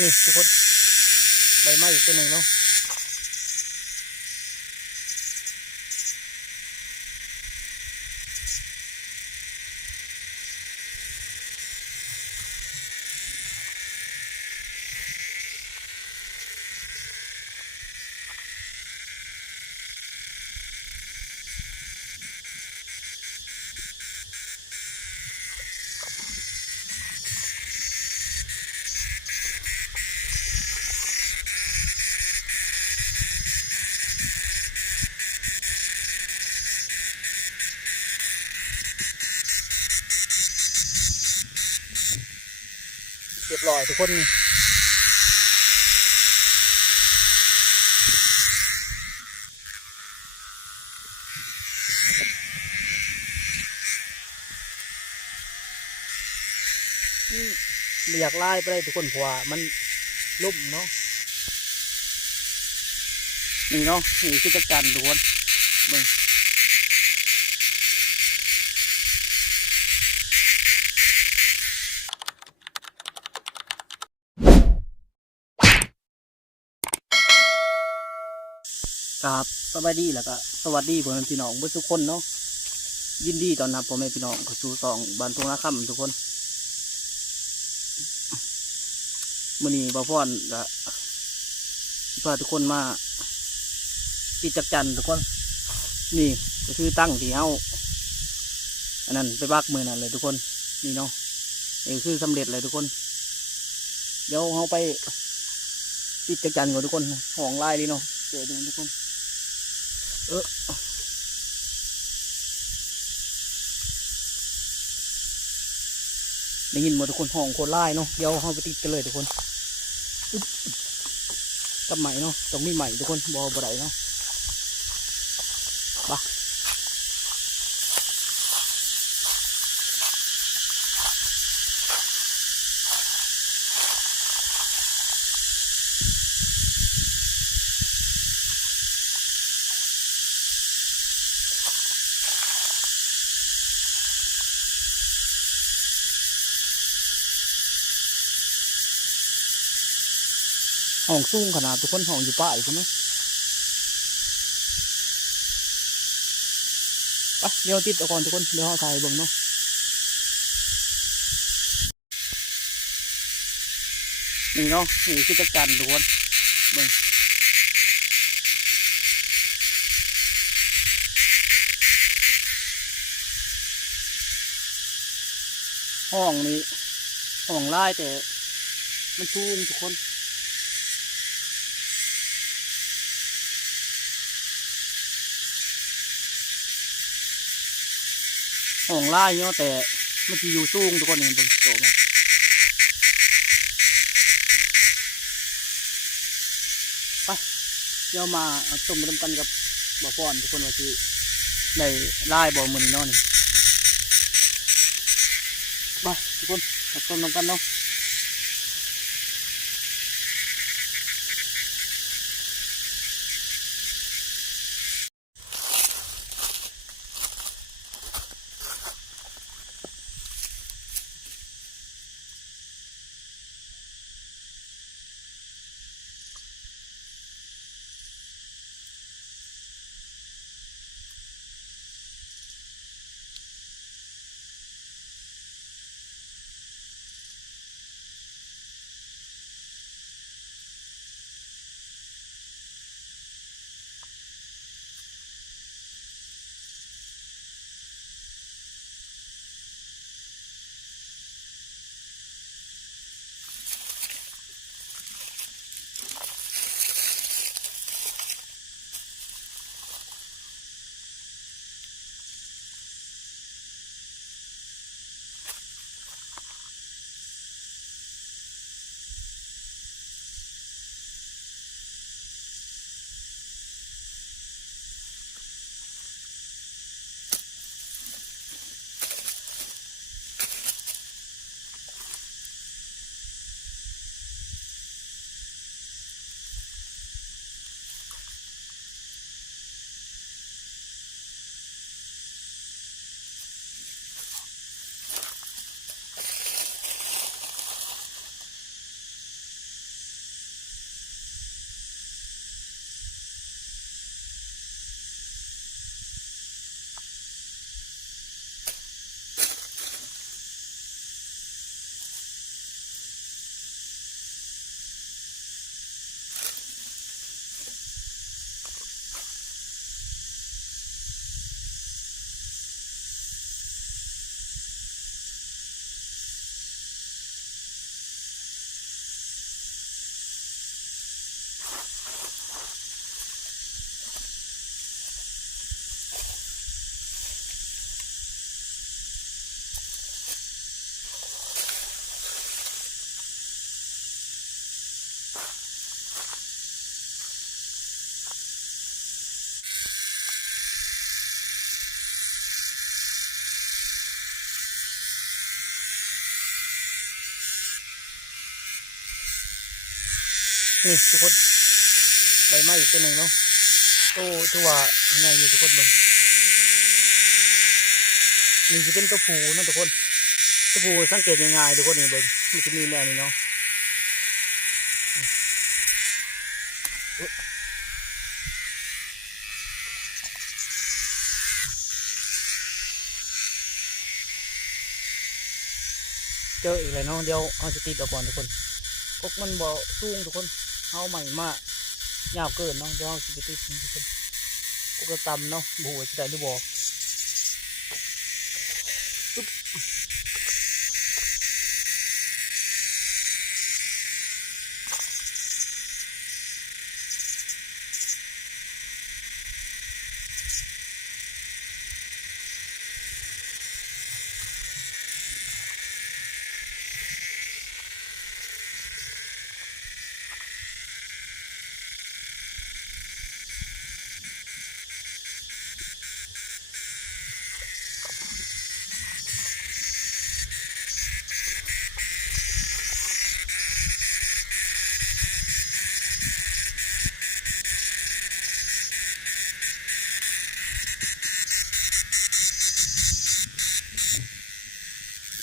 นี่ทุกคนใบไม้อีกตัวหนึ่งเนาะเรียบร้อยทุกคนไม่อยากไล่ไปได้ทุกคนเพราะว่ามันลุ่มเนาะนี่เนาะนี่คือจักจันทุกคนมึงครับสบายดีแล้วก็สวัสดีพ่อแม่พี่น้องทุกคนเนาะยินดีต้อนรับพ่อแม่พี่น้องเข้าสู่สองบ้านทุ่งนาค่ำทุกคนมื้อนี้บ่าวพรก็พาทุกคนมาปิดจักจันทุกคนนี่ก็คือตั้งที่เฮาอันนั้นไปบักมือนั่นเลยทุกคนนี่เนาะนี่คือสำเร็จเลยทุกคนเดี๋ยวเฮาไปปิดจักจันก่อนทุกคนห้องไล่ดิเนาะเจอทุกคนได้ยินหมดทุกคนห้องโคตรไล่เนาะเดี๋ยวเฮาไปติดกันเลยทุกคนกับใหม่เนาะต้องมีใหม่ทุกคนบ่ได้เนาะไปห้องสูงขนาดทุกคนห้องอยู่ป่าอีกเนาะไปเดี๋ยวติดเอาก่อนทุกคนเดี๋ยวเฮาถ่ายเบิ่งเนาะนี่เนาะนี่คือจักจันทุกคนเบิ่งห้องนี้ห้องไล่แต่มันสูงทุกคนห้องไล่เนาะแต่มันจะอยู่สูงทุกคนเห็นเบิ่งโตมันไปเดี๋ยวมาต้มไปทำกันกับบ่อพรทุกคนว่าคือในไล่บ่อมือนี่เนาะนี่ไปทุกคนมาต้มทำกันเนาะ นี่ทุกคนใบไม้อีกตัวหนึ่งเนาะโตตัวไงอยู่ทุกคนเบิ่งนี่จะเป็นตัวผูเนาะทุกคนตัวผูสังเกตง่ายๆทุกคนนี่เบิ่งมันจะมีแนวนี้เนาะเจออีกเลยเนาะเดี๋ยวเอาจะติดเอาก่อนทุกคนกกมันบ่สูงทุกคนเอาใหม่มากยาวเกินเนาะเดี๋ยวเอาจะติดทุกคนกกระตำเนาะบูจะได้หรือบ่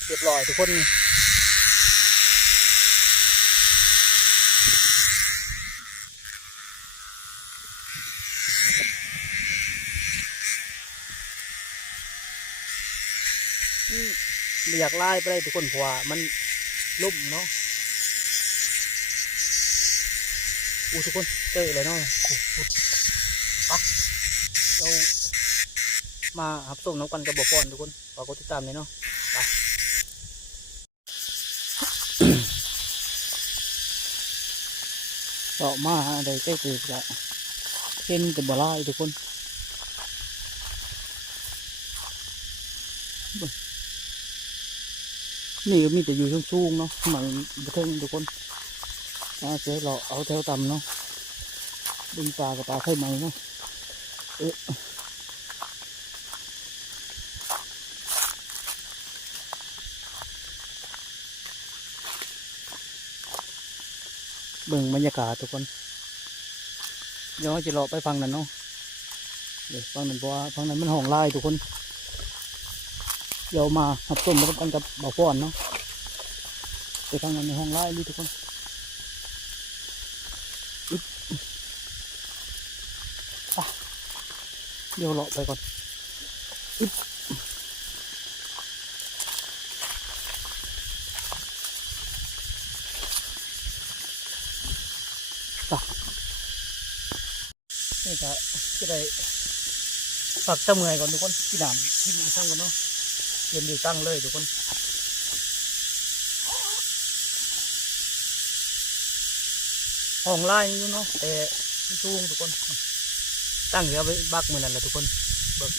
เรียบร้อยทุกคนไม่อยากไล่ไปเลยทุกคนเพราะว่ามันลุ่มเนาะอู้ทุกคนเจอเลยเนาะเรามาหับส่งน้ำกันกับบ่อปอนทุกคนฝากกดติดตามเลยเนาะต่อมาอะไรใกล้เกิดละเห็นแต่บ่ไล่ทุกคนนี่ก็มีแต่อยู่สูงๆเนาะหมายบัเทิงทุกคนเจ๊เราเอาแถวต่ำเนาะดึงปลากับปลาไข่ไหมเนาะเบิ่งบรรยากาศทุกคนเดี๋ยวจะเลาะไปฟังนั่นเนาะเดี๋ยวฟังนั่นเพราะว่าฟังนั้นมันห้องไล่ทุกคนเดี๋ยวมาหับส้มมากันกับบ่อป้อนเนาะไปฟังนั้นในห้องไล่นี่ทุกคนเดี๋ยวเลาะไปก่อนนี่ก็จะได้ฝักตะเมื่อยก่อนทุกคนที่ด่ามที่มีช่างกันเนาะเตรียมดีตั้งเลยทุกคนห้องไล่นี่เนาะแต่สูงทุกคนตั้งเดี๋ยวไปบักมือนั่นแหละทุกคนเบิก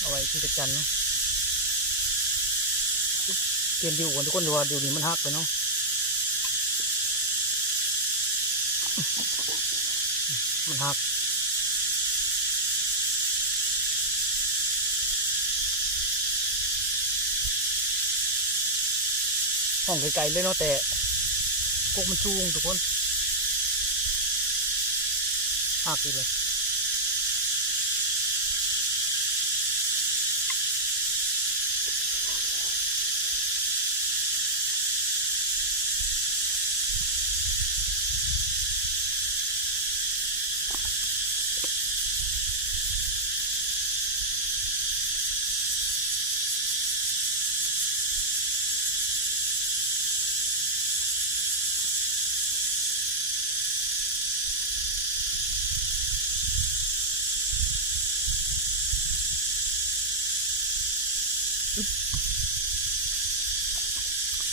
เอาไว้ที่ตะจันเนาะเตรียมดิวก่อนทุกคนดูว่าดิวนี้มันหักไปเนาะมันหักห้องไกลๆเลยเนาะแต่พวกมันสูงทุกคนหักอีกเลย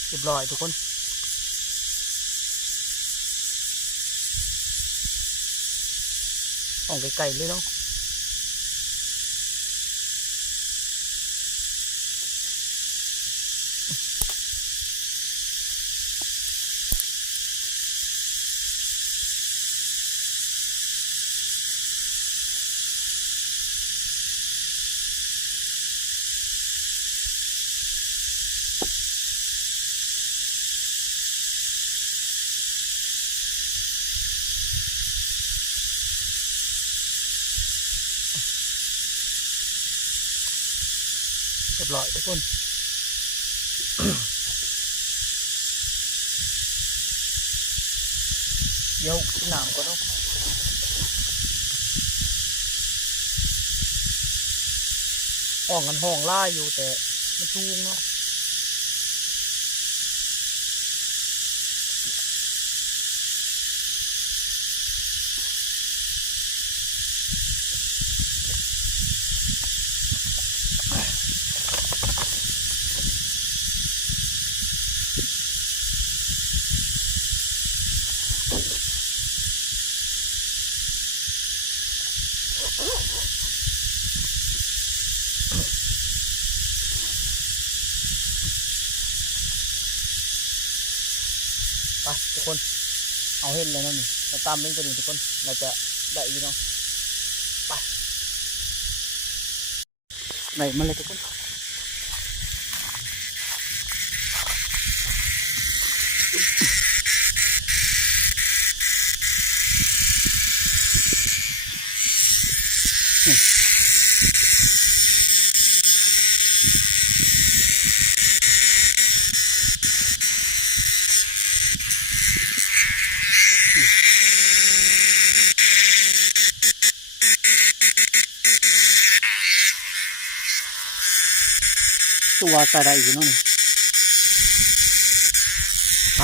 เรียบร้อยทุกคนห้องไกลๆเลยเนาะ เรียบร้อยทุกคน เดี๋ยวกินน้ำก่อนเนาะห้องกันห้องล่าอยู่แต่มันสูงเนาะไปทุกคนเอาเห็นเลยนะนี่เราตามเล่นตัวนี้ทุกคนเราจะได้อยู่เนาะไปไหนมาเลยทุกคนตัวใส่ได้อยู่เนาะนี่ไป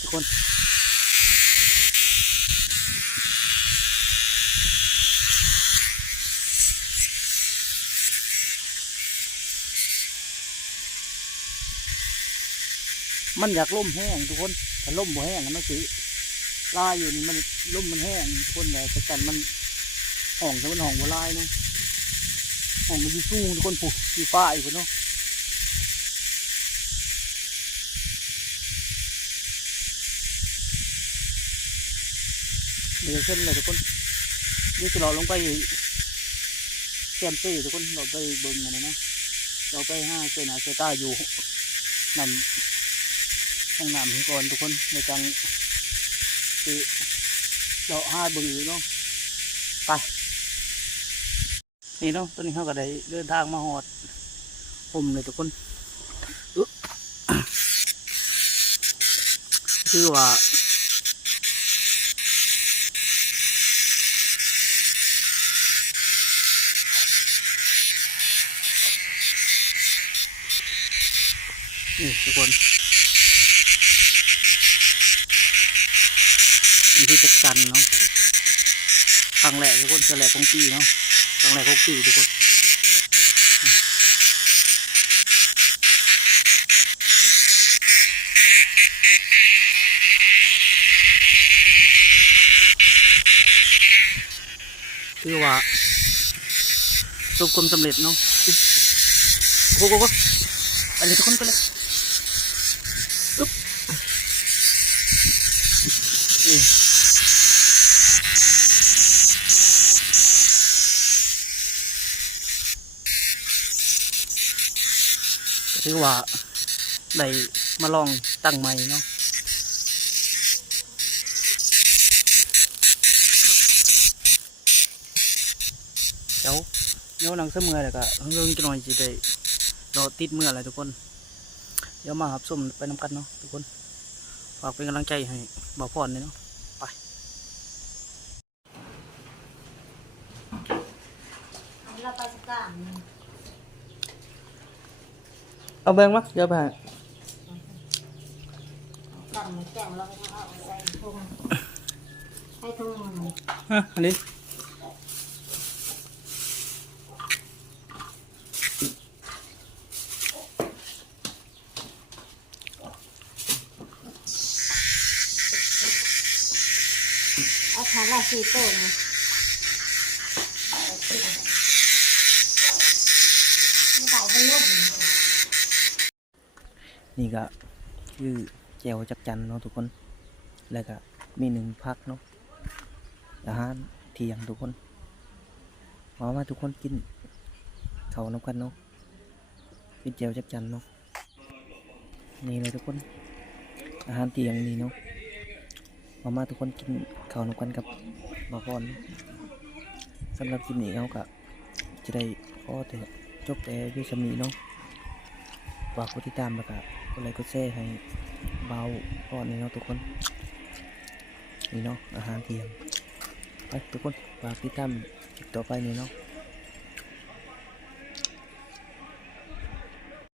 ทุกคนมันอยากล่มแห้งทุกคนแต่ล่มบ่แห้งมันสิลายอยู่นี่มันล่มมันแห้งทุกคนเลยแต่กันมันห้องแต่มันห้องบ่ลายเนาะห้องมันอยู่สูงทุกคนปุ๊บอยู่ฟ้าอีกเนาะเดี๋ยวเส้นเลยทุกคนเดี๋ยวจะเราลงไปแคมเป้ทุกคนเราไปเบิ่งอะไรนะเราไปห้าเซนาเซต้าอยู่นำห้องน้ำให้ก่อนทุกคนในจังคือเราห้าเบิ่งอยู่เนาะไปนี่เนาะตอนนี้เขาก็ได้เดินทางมาหอดผมเลยทุกคนคือว่านี่ทุกคนนี่คือจักจันเนาะครั้งแรกทุกคนครั้งแรกของปีเนาะครั้งแรกของปีทุกคนคือว่าประสบความสำเร็จเนาะโอ้โหไปเลยทุกคนไปเลยอึ๊บนี่ถือว่าได้มาลองตั้งใหม่เนาะเดี๋ยวนั่งเสมอแล้วก็เรื่องจะหน่อยจะได้รอติดเมื่อไรทุกคนเดี๋ยวมาหับส้มไปน้ำกันเนาะทุกคนฝากเป็นกำลังใจให้บ่าวพรเลยเนาะไป เอาแบ่งมาเดี๋ยวไปให้ กันแก้วเราก็เอาใส่ถุงใส่ถุง อันนี้ เอาทานละสี่ต้นไม่ได้เป็นลูก นี่ก็คือแจวจักจันเนาะทุกคนแล้วก็มีหนึ่งพักเนาะอาหารเที่ยงทุกคนมาทุกคนกินข้าวนำกันเนาะกินแจวจักจันเนาะนี่เลยทุกคนอาหารเที่ยงนี่เนาะมาทุกคนกินข้าวนำกันกับบ่พรสำหรับคลิปนี้เขาก็จะได้ขอแต่จบแต่ด้วยสำนีเนาะฝากกดติดตามแล้วก็กดไลค์กดแชร์ให้เบาพรนี่เนาะทุกคนนี่เนาะอาหารเที่ยงไปทุกคนฝากติดตามคลิปต่อไปนี่เนาะ